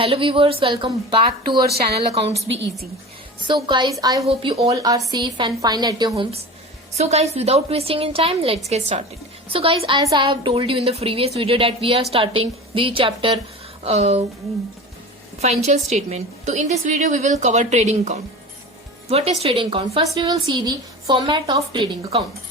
Hello viewers, welcome back to our channel Accounts Be Easy. So guys, I hope you all are safe and fine at your homes. So guys, without wasting any time, let's get started. So guys, as I have told you in the previous video that we are starting the chapter financial statement. So in this video, we will cover trading account. What is trading account? First, we will see the format of trading account.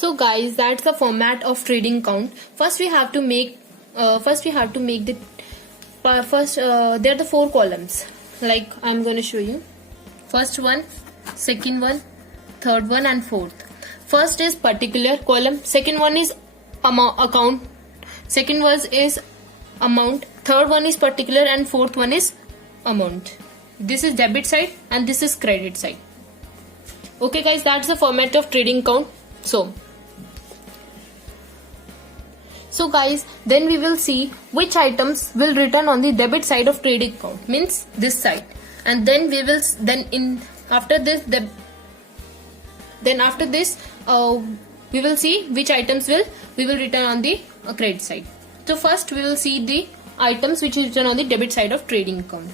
So guys, that's the format of trading account. First we have to make there are the four columns, like I'm going to show you. First one, second one, third one and fourth. First is particular column, second one is account, second one is amount, third one is particular and fourth one is amount. This is debit side and this is credit side. Okay guys, that's the format of trading account. So guys, then we will see which items will return on the debit side of trading account, means this side, and then we will we will see which items we will return on the credit side. So first we will see the items which is return on the debit side of trading account.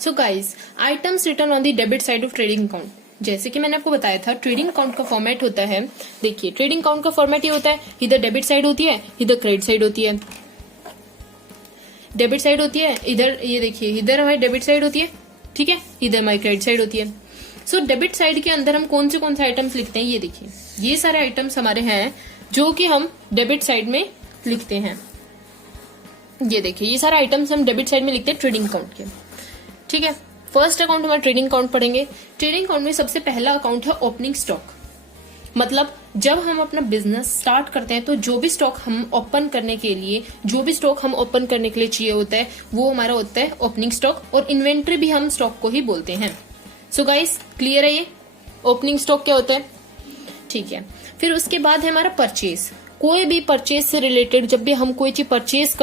So guys, items written on the debit side of trading account. जैसे कि मैंने आपको बताया था, trading account का format होता है, देखिए ट्रेडिंग अकाउंट का फॉर्मेट ये होता है, इधर डेबिट साइड होती है, इधर क्रेडिट साइड होती है। डेबिट साइड होती है इधर, ये देखिए इधर हमारी डेबिट साइड होती है, ठीक है, इधर हमारी क्रेडिट साइड होती है। सो डेबिट साइड के अंदर हम कौन से आइटम्स लिखते हैं, ये देखिए ये सारे आइटम्स हमारे हैं जो कि हम डेबिट साइड में लिखते हैं। ये देखिए ये सारे आइटम्स हम डेबिट साइड में लिखते हैं ट्रेडिंग अकाउंट के, ठीक है। फर्स्ट अकाउंट हमारा ट्रेडिंग अकाउंट पढ़ेंगे। ट्रेडिंग अकाउंट में सबसे पहला अकाउंट है ओपनिंग स्टॉक। मतलब जब हम अपना बिजनेस स्टार्ट करते हैं तो जो भी स्टॉक हम ओपन करने के लिए चाहिए होता है वो हमारा होता है ओपनिंग स्टॉक, और इन्वेंट्री भी हम स्टॉक को ही बोलते हैं। सो गाइस, क्लियर है ये ओपनिंग स्टॉक क्या होता है, ठीक है। फिर उसके बाद है हमारा परचेज। कोई भी परचेज से रिलेटेड जब भी हम कोई चीज परचेज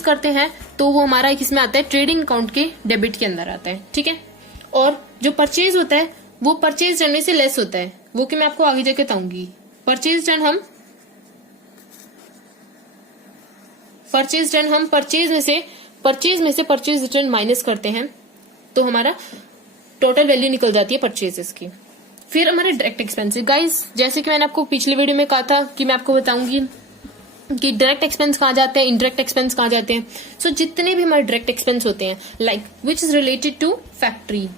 करते हैं तो वो हमारा किसमें आता है, ट्रेडिंग अकाउंट के डेबिट के अंदर आता है, ठीक है। और जो परचेज होता है वो परचेज डन में से लेस होता है, वो कि मैं आपको आगे जाके बताऊंगी। परचेज डन हम परचेज में से परचेज रिटर्न माइनस करते हैं तो हमारा टोटल वैल्यू निकल जाती है परचेजेस की। फिर हमारे डायरेक्ट एक्सपेंसेस। गाइस, जैसे कि मैंने आपको पिछले वीडियो में कहा था कि मैं आपको बताऊंगी कि डायरेक्ट एक्सपेंस कहाँ जाते हैं, इनडायरेक्ट एक्सपेंस कहाँ जाते हैं। सो जितने भी हमारे डायरेक्ट एक्सपेंस होते हैं, like which is related to factory,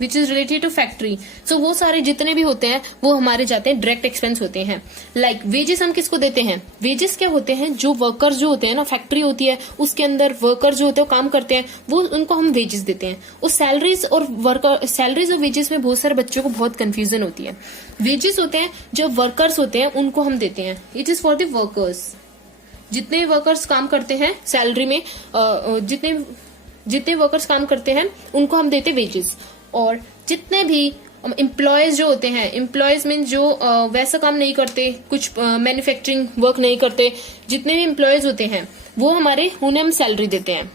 which is related to factory. So वो सारे जितने भी होते हैं वो हमारे जाते हैं डायरेक्ट एक्सपेंस होते हैं। लाइक वेजेस हम किसको देते हैं? वेजेस क्या होते हैं? जो वर्कर्स जो होते हैं ना, फैक्ट्री होती है उसके अंदर वर्कर जो होते हैं काम करते हैं, वो उनको हम वेजेस देते हैं। उस सैलरीज और वेजेस में बहुत सारे बच्चों को बहुत कंफ्यूजन होती है। वेजेस होते हैं जो वर्कर्स होते हैं उनको हम देते हैं, it is for the workers. जितने वर्कर्स काम करते हैं सैलरी में, जितने वर्कर्स काम करते हैं उनको हम देते वेजेस। और जितने भी एम्प्लॉयज जो होते हैं, एम्प्लॉयज मीन जो वैसा काम नहीं करते, कुछ मैन्युफैक्चरिंग वर्क नहीं करते, जितने भी एम्प्लॉयज होते हैं वो हमारे, उन्हें हम सैलरी देते हैं।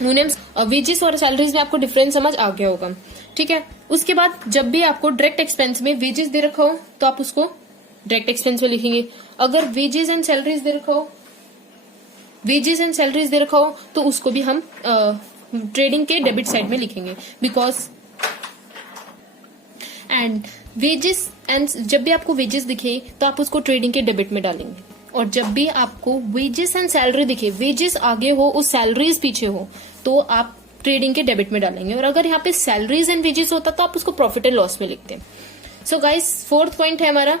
उन्हें वेजेस और सैलरीज में आपको डिफरेंस समझ आ गया होगा, ठीक है। उसके बाद जब भी आपको डायरेक्ट एक्सपेंस में वेजेस दे रखा हो तो आप उसको डायरेक्ट एक्सपेंस में लिखेंगे। अगर वेजेस एंड सैलरीज दे रखा हो तो उसको भी हम ट्रेडिंग के डेबिट साइड में लिखेंगे, बिकॉज एंड वेजेस एंड जब भी आपको वेजेस दिखे तो आप उसको ट्रेडिंग के डेबिट में डालेंगे। और जब भी आपको वेजेस एंड सैलरी दिखे, वेजेस आगे हो और सैलरीज पीछे हो, तो आप ट्रेडिंग के डेबिट में डालेंगे। और अगर यहाँ पे सैलरीज एंड वेजेस होता तो आप उसको प्रॉफिट एंड लॉस में लिखते हैं। सो गाइस, फोर्थ पॉइंट है हमारा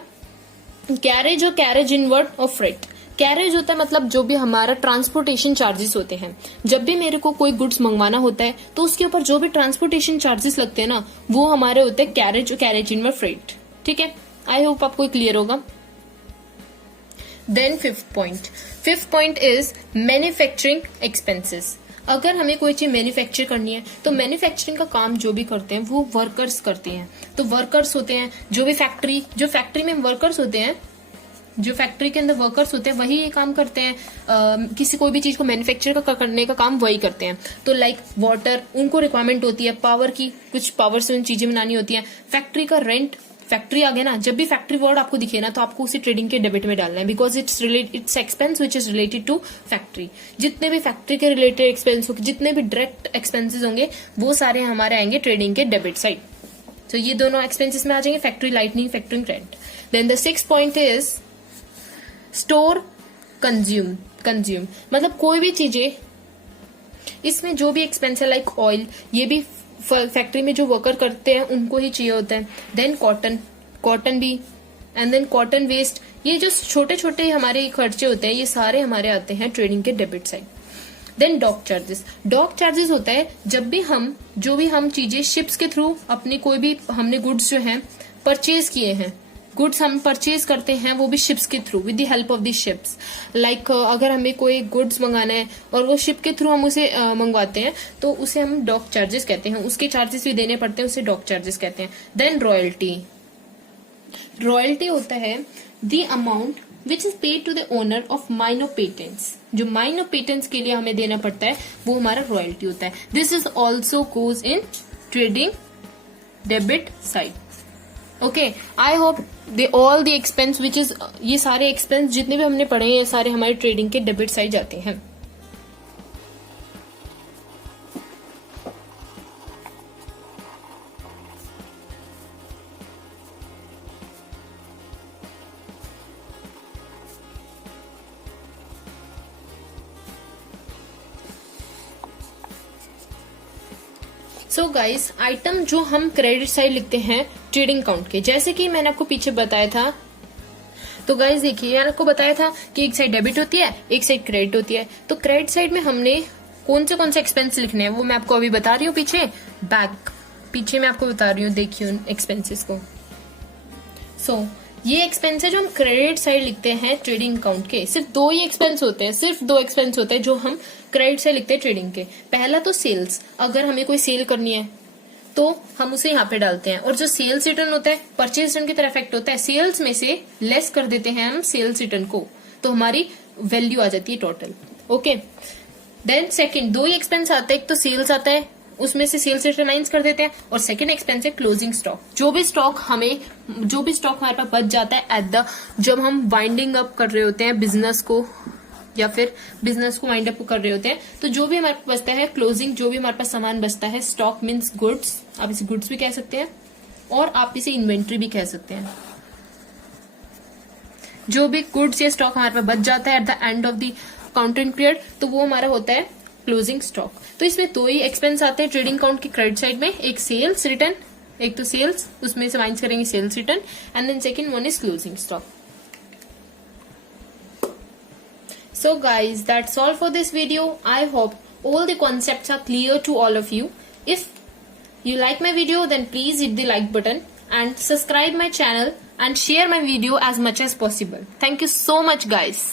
कैरेज और कैरेज इनवर्ड और फ्रेट। कैरेज होता है मतलब जो भी हमारा ट्रांसपोर्टेशन चार्जेस होते हैं। जब भी मेरे को कोई गुड्स मंगवाना होता है तो उसके ऊपर जो भी ट्रांसपोर्टेशन चार्जेस लगते हैं ना, वो हमारे होते हैं कैरेज और कैरेज इनवर्ड फ्रेट, ठीक है। आई होप आपको क्लियर होगा। Then fifth point is manufacturing expenses. अगर हमें कोई चीज मैन्युफैक्चर करनी है तो मैन्युफैक्चरिंग का काम जो भी करते हैं वो वर्कर्स करते हैं। तो वर्कर्स होते हैं जो फैक्ट्री में वर्कर्स होते हैं, जो फैक्ट्री के अंदर वर्कर्स होते हैं वही ये काम करते हैं। किसी कोई भी चीज को मैन्युफैक्चर करने का काम वही करते हैं। तो लाइक वाटर, उनको रिक्वायरमेंट होती है पावर की, कुछ पावर से उन चीजें बनानी होती है। फैक्ट्री का रेंट, फैक्ट्री आ गया ना, जब भी फैक्ट्री वर्ड आपको दिखे ना तो आपको उसे ट्रेडिंग के डेबिट में डालना है, because it's expense which is related to factory. जितने भी फैक्ट्री के रिलेटेड एक्सपेंस होंगे, जितने भी डायरेक्ट एक्सपेंसेस होंगे, वो सारे हमारे आएंगे ट्रेडिंग के डेबिट साइड। तो ये दोनों एक्सपेंसेस में आ जाएंगे, factory lightning, factoring rent. Then the sixth point is store consume, मतलब कोई भी चीजें, इसमें जो भी एक्सपेंस है लाइक ऑयल, ये भी फैक्ट्री में जो वर्कर करते हैं उनको ही चाहिए होता है। देन कॉटन भी, एंड देन कॉटन वेस्ट, ये जो छोटे छोटे हमारे खर्चे होते हैं ये सारे हमारे आते हैं ट्रेडिंग के debit side. Then dock charges होता है जब भी जो भी हम चीजें शिप्स के थ्रू अपनी कोई भी हमने गुड्स जो हैं परचेज किए हैं, गुड्स हम परचेज करते हैं वो भी शिप्स के through, with the help of the ships. Like अगर हमें कोई गुड्स मंगाना है और वो शिप के थ्रू हम उसे मंगवाते हैं तो उसे हम डॉक चार्जेस कहते हैं, उसके चार्जेस भी देने पड़ते हैं, उसे डॉक चार्जेस कहते हैं। देन रॉयल्टी होता है the amount which is paid to the owner of minor patents. जो माइनर पेटेंट्स के लिए हमें देना पड़ता है वो हमारा रॉयल्टी होता है। This is also goes in trading debit side. Okay, I hope all the expense which is, ये सारे एक्सपेंस जितने भी हमने पढ़े हैं ये सारे हमारे ट्रेडिंग के डेबिट साइड जाते हैं। सो गाइस, आइटम जो हम क्रेडिट साइड लिखते हैं ट्रेडिंग अकाउंट के, जैसे कि मैंने आपको पीछे बताया था। तो गाइस देखिए, मैंने आपको बताया था कि एक साइड डेबिट होती है, एक साइड क्रेडिट होती है। तो क्रेडिट साइड में हमने कौन से एक्सपेंस लिखने हैं वो मैं आपको अभी बता रही हूँ। पीछे मैं आपको बता रही हूँ, देखिए उन एक्सपेंसेस को। सो ये एक्सपेंस है जो हम क्रेडिट साइड लिखते हैं ट्रेडिंग अकाउंट के। सिर्फ दो एक्सपेंस होते हैं जो हम क्रेडिट से लिखते हैं ट्रेडिंग के। पहला तो सेल्स, अगर हमें कोई सेल करनी है तो हम उसे यहाँ पे डालते हैं। और जो सेल्स रिटर्न होता है परचेज रिटर्न की तरह इफेक्ट होता है, सेल्स में से लेस कर देते हैं हम सेल्स रिटर्न को, तो हमारी वैल्यू आ जाती है टोटल। ओके, देन सेकंड दो ही एक्सपेंस आते हैं, एक तो सेल्स आता है उसमें से सेल्स रिटर्न माइनस कर देते हैं, और सेकंड एक्सपेंस है क्लोजिंग स्टॉक। जो भी स्टॉक हमारे पास बच जाता है जब हम वाइंडिंग अप कर रहे होते हैं बिजनेस को, या फिर बिजनेस को वाइंड अप कर रहे होते हैं, तो जो भी हमारे पास बचता है क्लोजिंग, जो भी हमारे पास सामान बचता है, स्टॉक मीन्स गुड्स, आप इसे गुड्स भी कह सकते हैं और आप इसे इन्वेंट्री भी कह सकते हैं। जो भी गुड्स या स्टॉक हमारे पास बच जाता है at the end of the accounting period, तो वो हमारा होता है क्लोजिंग स्टॉक। तो इसमें दो ही एक्सपेंस आते हैं ट्रेडिंग अकाउंट की क्रेडिट साइड में, एक सेल्स रिटर्न, एक तो सेल्स, उसमें से माइनस करेंगे sales return, and then second one is closing stock. So guys, that's all for this video. I hope all the concepts are clear to all of you. If you like my video, then please hit the like button and subscribe my channel and share my video as much as possible. Thank you so much guys.